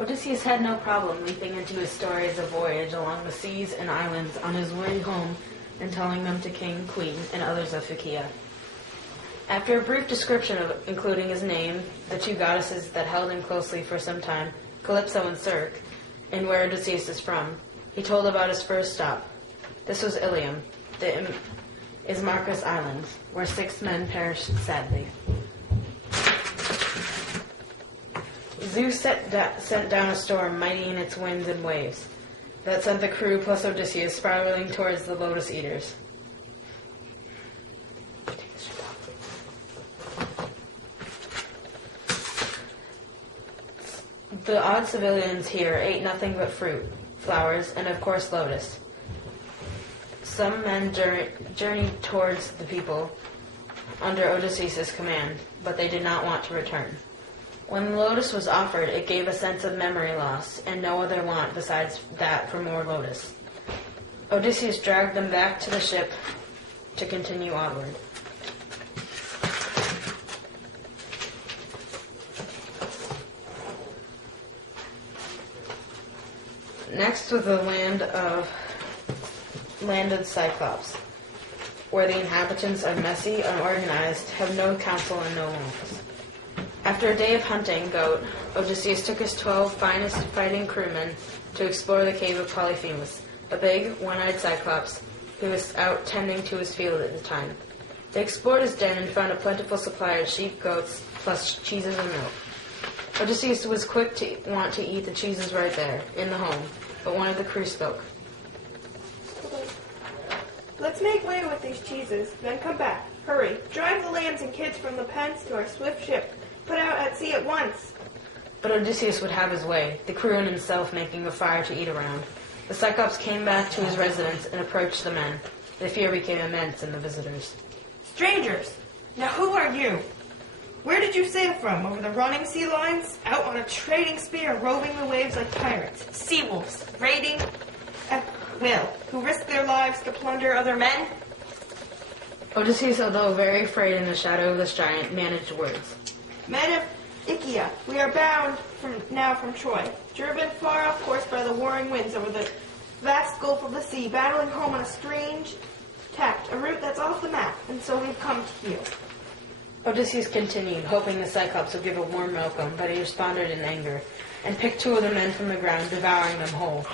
Odysseus had no problem leaping into his stories of voyage along the seas and islands on his way home and telling them to king, queen, and others of Phaeacia. After a brief description of including his name, the two goddesses that held him closely for some time, Calypso and Circe, and where Odysseus is from, he told about his first stop. This was Ilium, the Ismarchus Islands, where 6 men perished sadly. Zeus sent down a storm mighty in its winds and waves that sent the crew plus Odysseus spiraling towards the Lotus Eaters. The odd civilians here ate nothing but fruit, flowers, and of course lotus. Some men journeyed towards the people under Odysseus' command, but they did not want to return. When the lotus was offered, it gave a sense of memory loss, and no other want besides that for more lotus. Odysseus dragged them back to the ship to continue onward. Next was the land of Cyclops, where the inhabitants are messy, unorganized, have no council and no laws. After a day of hunting goat, Odysseus took his 12 finest fighting crewmen to explore the cave of Polyphemus, a big, one-eyed Cyclops who was out tending to his field at the time. They explored his den and found a plentiful supply of sheep, goats, plus cheeses and milk. Odysseus was quick to want to eat the cheeses right there, in the home, but one of the crew spoke. Let's make way with these cheeses, then come back. Hurry, drive the lambs and kids from the pens to our swift ship. Put out at sea at once. But Odysseus would have his way, the crew and himself making a fire to eat around. The Cyclops came back to his residence and approached the men. The fear became immense in the visitors. Strangers! Now who are you? Where did you sail from? Over the running sea lines? Out on a trading spear, roving the waves like pirates? Sea wolves, raiding at will, who risk their lives to plunder other men? Odysseus, although very afraid in the shadow of this giant, managed words. Men of Ichia, we are bound from Troy, driven far off course by the warring winds over the vast gulf of the sea, battling home on a strange tact, a route that's off the map, and so we've come to you. Odysseus continued, hoping the Cyclops would give a warm welcome, but he responded in anger, and picked 2 of the men from the ground, devouring them whole.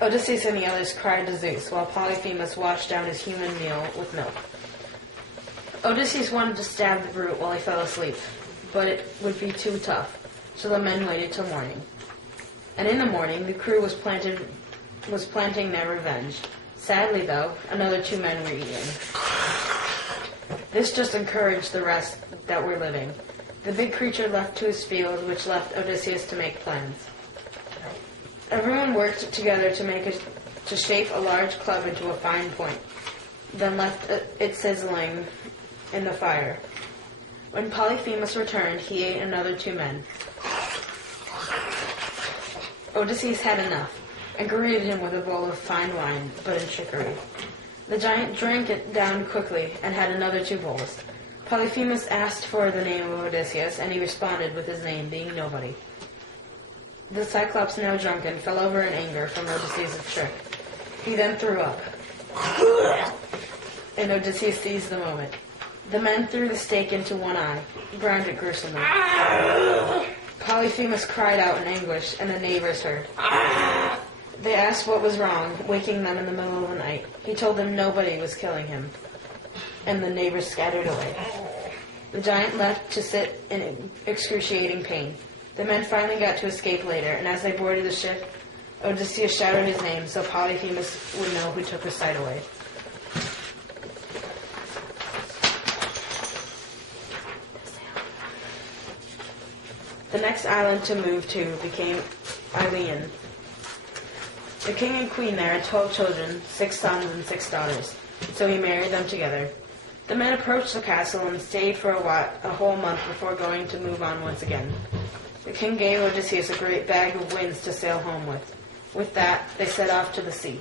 Odysseus and the others cried to Zeus, while Polyphemus washed down his human meal with milk. Odysseus wanted to stab the brute while he fell asleep, but it would be too tough, so the men waited till morning. And in the morning, the crew was planting their revenge. Sadly, though, another 2 men were eating. This just encouraged the rest that were living. The big creature left to his field, which left Odysseus to make plans. Everyone worked together to shape a large club into a fine point, then left it sizzling in the fire. When Polyphemus returned, he ate another 2 men. Odysseus had enough, and greeted him with a bowl of fine wine, but in trickery. The giant drank it down quickly, and had another 2 bowls. Polyphemus asked for the name of Odysseus, and he responded with his name being nobody. The Cyclops, now drunken, fell over in anger from Odysseus' trick. He then threw up, and Odysseus seized the moment. The men threw the stake into one eye, burned it gruesomely. Polyphemus cried out in anguish, and the neighbors heard. They asked what was wrong, waking them in the middle of the night. He told them nobody was killing him, and the neighbors scattered away. The giant left to sit in excruciating pain. The men finally got to escape later, and as they boarded the ship, Odysseus shouted his name so Polyphemus would know who took his sight away. The next island to move to became Ilion. The king and queen there had 12 children, 6 sons and 6 daughters, so he married them together. The men approached the castle and stayed for a whole month before going to move on once again. The king gave Odysseus a great bag of winds to sail home with. With that, they set off to the sea.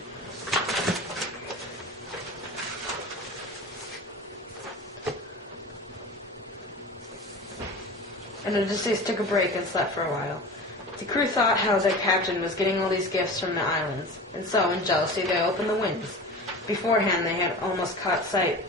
and Odysseus took a break and slept for a while. The crew thought how their captain was getting all these gifts from the islands, and so, in jealousy, they opened the windows. Beforehand, they had almost caught sight.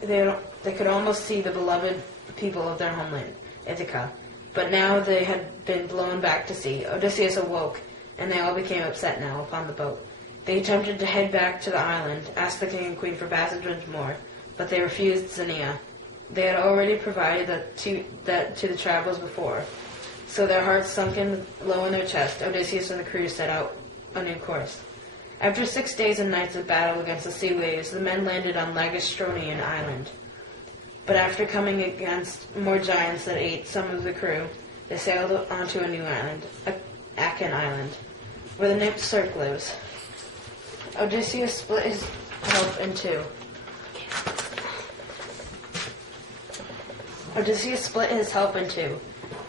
They could almost see the beloved people of their homeland, Ithaca. But now they had been blown back to sea. Odysseus awoke, and they all became upset now upon the boat. They attempted to head back to the island, asked the king and queen for passage once more, but they refused Xenia. They had already provided that to the travelers before. So their hearts sunken low in their chest, Odysseus and the crew set out a new course. After 6 days and nights of battle against the sea waves, the men landed on Lagostronian Island. But after coming against more giants that ate some of the crew, they sailed onto a new island, Achen Island, where the nymph Circe lives. Odysseus split his help in two.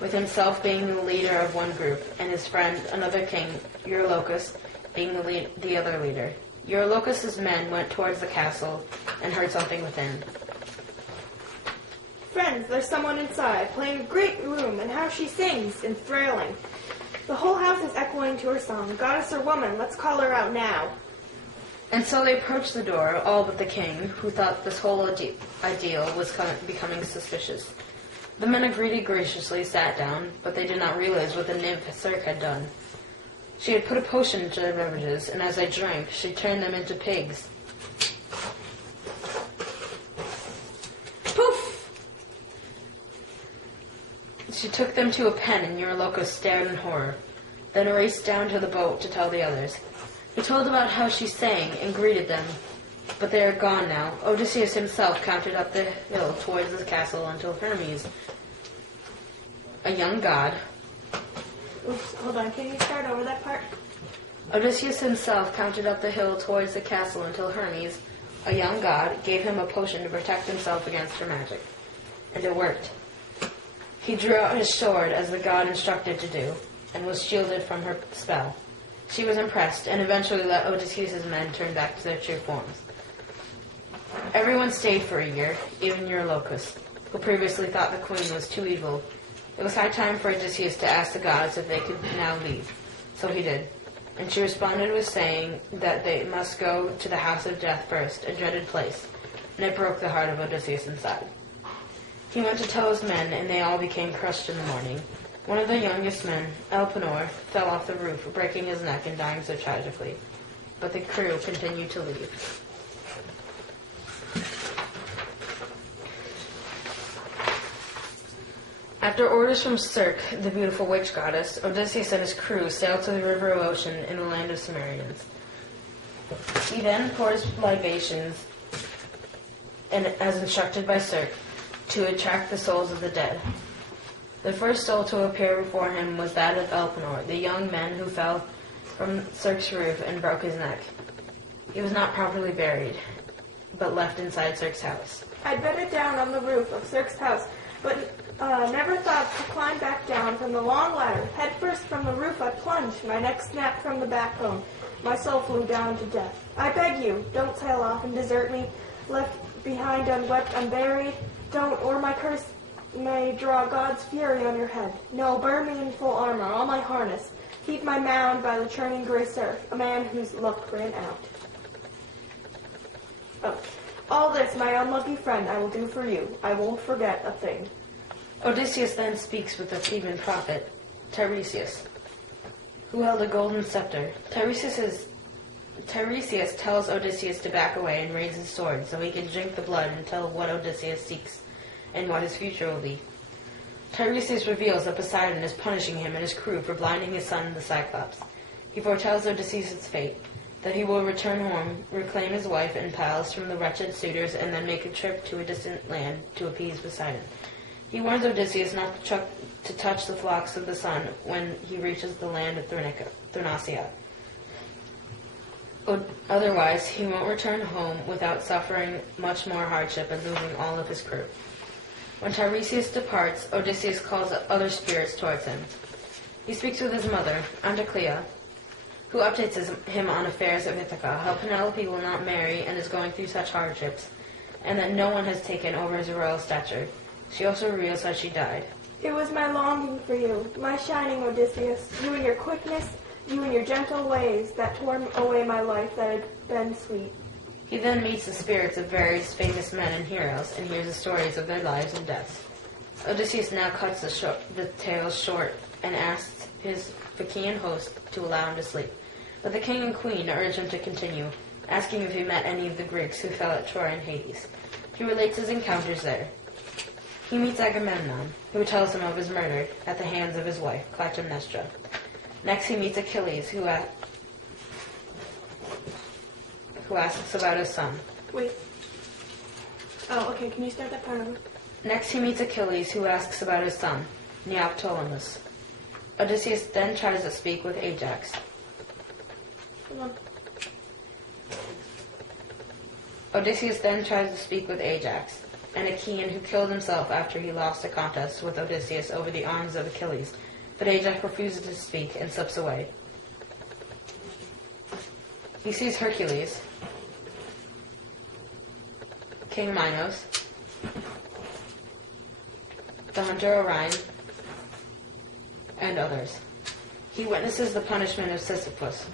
With himself being the leader of one group, and his friend, another king, Eurylochus, being the other leader. Eurylochus's men went towards the castle and heard something within. Friends, there's someone inside, playing a great room, and how she sings, enthralling. The whole house is echoing to her song. Goddess or woman, let's call her out now. And so they approached the door, all but the king, who thought this whole ideal was becoming suspicious. The men agreed graciously, sat down, but they did not realize what the nymph Circe had done. She had put a potion into their beverages, and as they drank, she turned them into pigs. Poof! She took them to a pen, and Eurylochus stared in horror, then raced down to the boat to tell the others. He told about how she sang and greeted them, but they are gone now. Odysseus himself counted up the hill towards the castle until Hermes, a young god... Oops, hold on, can you start over that part? Odysseus himself counted up the hill towards the castle until Hermes, a young god, gave him a potion to protect himself against her magic. And it worked. He drew out his sword as the god instructed to do, and was shielded from her spell. She was impressed, and eventually let Odysseus' men turn back to their true forms. Everyone stayed for a year, even Eurylochus, who previously thought the queen was too evil. It was high time for Odysseus to ask the gods if they could now leave. So he did, and she responded with saying that they must go to the house of death first, a dreaded place, and it broke the heart of Odysseus inside. He went to tell his men, and they all became crushed in the morning. One of the youngest men, Elpenor, fell off the roof, breaking his neck and dying so tragically. But the crew continued to leave. After orders from Circe, the beautiful witch goddess, Odysseus and his crew sailed to the river of Ocean in the land of Cimmerians. He then pours libations, and as instructed by Circe, to attract the souls of the dead. The first soul to appear before him was that of Elpenor, the young man who fell from Circe's roof and broke his neck. He was not properly buried, but left inside Circe's house. I'd bedded down on the roof of Circe's house, but never thought to climb back down from the long ladder. Head first from the roof I plunged, my neck snapped from the backbone. My soul flew down to death. I beg you, don't sail off and desert me, left behind unwept, unburied. Don't, or my curse may draw God's fury on your head. No, burn me in full armor, all my harness. Keep my mound by the churning gray surf, a man whose luck ran out. Oh. All this, my unlucky friend, I will do for you. I won't forget a thing. Odysseus then speaks with the Theban prophet, Tiresias, who held a golden scepter. Tiresias tells Odysseus to back away and raise his sword so he can drink the blood and tell what Odysseus seeks and what his future will be. Tiresias reveals that Poseidon is punishing him and his crew for blinding his son, the Cyclops. He foretells Odysseus' fate, that he will return home, reclaim his wife and pals from the wretched suitors, and then make a trip to a distant land to appease Poseidon. He warns Odysseus not to touch the flocks of the sun when he reaches the land of Thrinacia. Otherwise, he won't return home without suffering much more hardship and losing all of his crew. When Tiresias departs, Odysseus calls other spirits towards him. He speaks with his mother, Anticlea, who updates him on affairs of Ithaca, how Penelope will not marry and is going through such hardships, and that no one has taken over his royal stature. She also reveals how she died. It was my longing for you, my shining Odysseus, you and your quickness, you and your gentle ways that tore away my life that had been sweet. He then meets the spirits of various famous men and heroes and hears the stories of their lives and deaths. Odysseus now cuts the tales short and asks his Phaeacian host to allow him to sleep. But the king and queen urge him to continue, asking if he met any of the Greeks who fell at Troy and Hades. He relates his encounters there. He meets Agamemnon, who tells him of his murder at the hands of his wife, Clytemnestra. Next he meets Achilles, who asks about his son. Wait. Oh, okay, can you start that part over? Next he meets Achilles, who asks about his son, Neoptolemus. Odysseus then tries to speak with Ajax. Hold on. Odysseus then tries to speak with Ajax, an Achaean who killed himself after he lost a contest with Odysseus over the arms of Achilles, but Ajax refuses to speak and slips away. He sees Hercules, King Minos, the hunter Orion, and others. He witnesses the punishment of Sisyphus,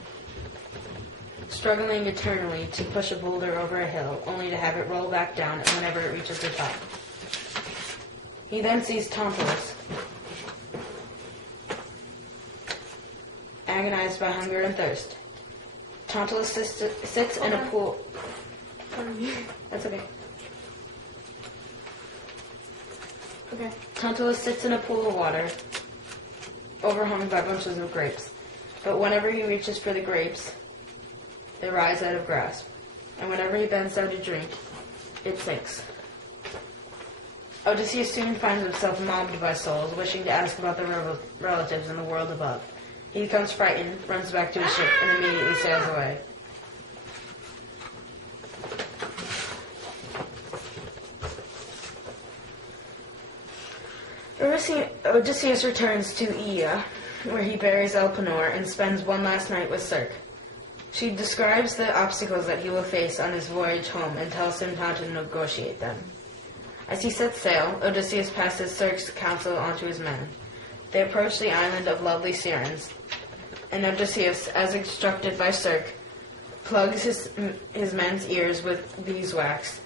struggling eternally to push a boulder over a hill, only to have it roll back down whenever it reaches the top. He then sees Tantalus, agonized by hunger and thirst. Tantalus sits in a pool. That's okay. Okay. Tantalus sits in a pool of water, overhung by bunches of grapes. But whenever he reaches for the grapes, they rise out of grasp, and whenever he bends down to drink, it sinks. Odysseus soon finds himself mobbed by souls, wishing to ask about their relatives in the world above. He becomes frightened, runs back to his ship, and immediately sails away. Odysseus returns to Aea, where he buries Elpenor and spends one last night with Circe. She describes the obstacles that he will face on his voyage home and tells him how to negotiate them. As he sets sail, Odysseus passes Circe's counsel on to his men. They approach the island of lovely Sirens, and Odysseus, as instructed by Circe, plugs his men's ears with beeswax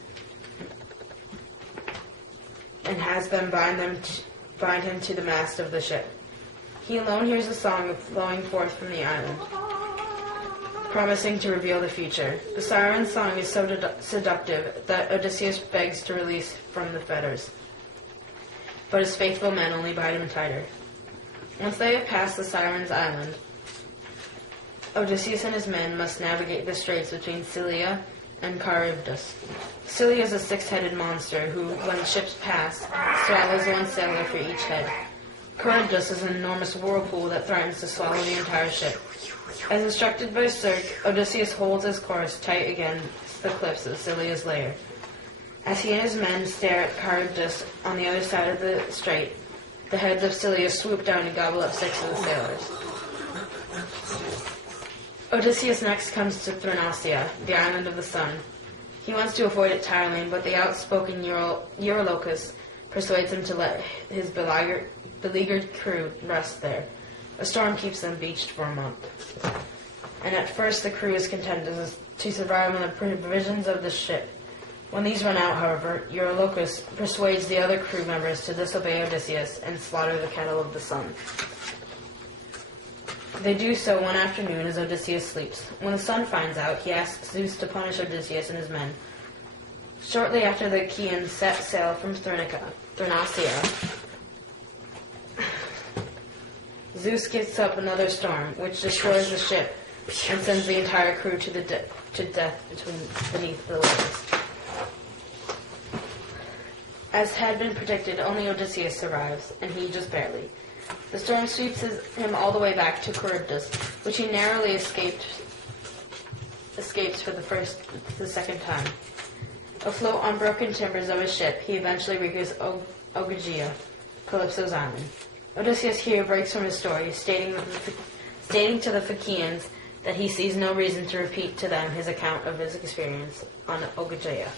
and has them bind him to the mast of the ship. He alone hears a song flowing forth from the island, promising to reveal the future. The siren's song is so seductive that Odysseus begs to release from the fetters, but his faithful men only bind him tighter. Once they have passed the siren's island, Odysseus and his men must navigate the straits between Scylla and Charybdis. Scylla is a six-headed monster who, when ships pass, swallows one sailor for each head. Charybdis is an enormous whirlpool that threatens to swallow the entire ship. As instructed by Circe, Odysseus holds his course tight against the cliffs of Scylla's lair. As he and his men stare at Charybdis on the other side of the strait, the heads of Scylla swoop down and gobble up six of the sailors. Odysseus next comes to Thrinacia, the island of the sun. He wants to avoid it entirely, but the outspoken Eurylochus persuades him to let his beleaguered crew rest there. A storm keeps them beached for a month. And at first the crew is content to survive on the provisions of the ship. When these run out, however, Eurylochus persuades the other crew members to disobey Odysseus and slaughter the kettle of the sun. They do so one afternoon as Odysseus sleeps. When the sun finds out, he asks Zeus to punish Odysseus and his men. Shortly after the Achaeans set sail from Thrinacia, Zeus gets up another storm, which destroys the ship and sends the entire crew to death beneath the waves. As had been predicted, only Odysseus survives, and he just barely. The storm sweeps him all the way back to Charybdis, which he narrowly escapes for the second time. Afloat on broken timbers of his ship, he eventually reaches Ogygia, Calypso's island. Odysseus here breaks from his story, stating to the Phaeacians that he sees no reason to repeat to them his account of his experience on Ogygia.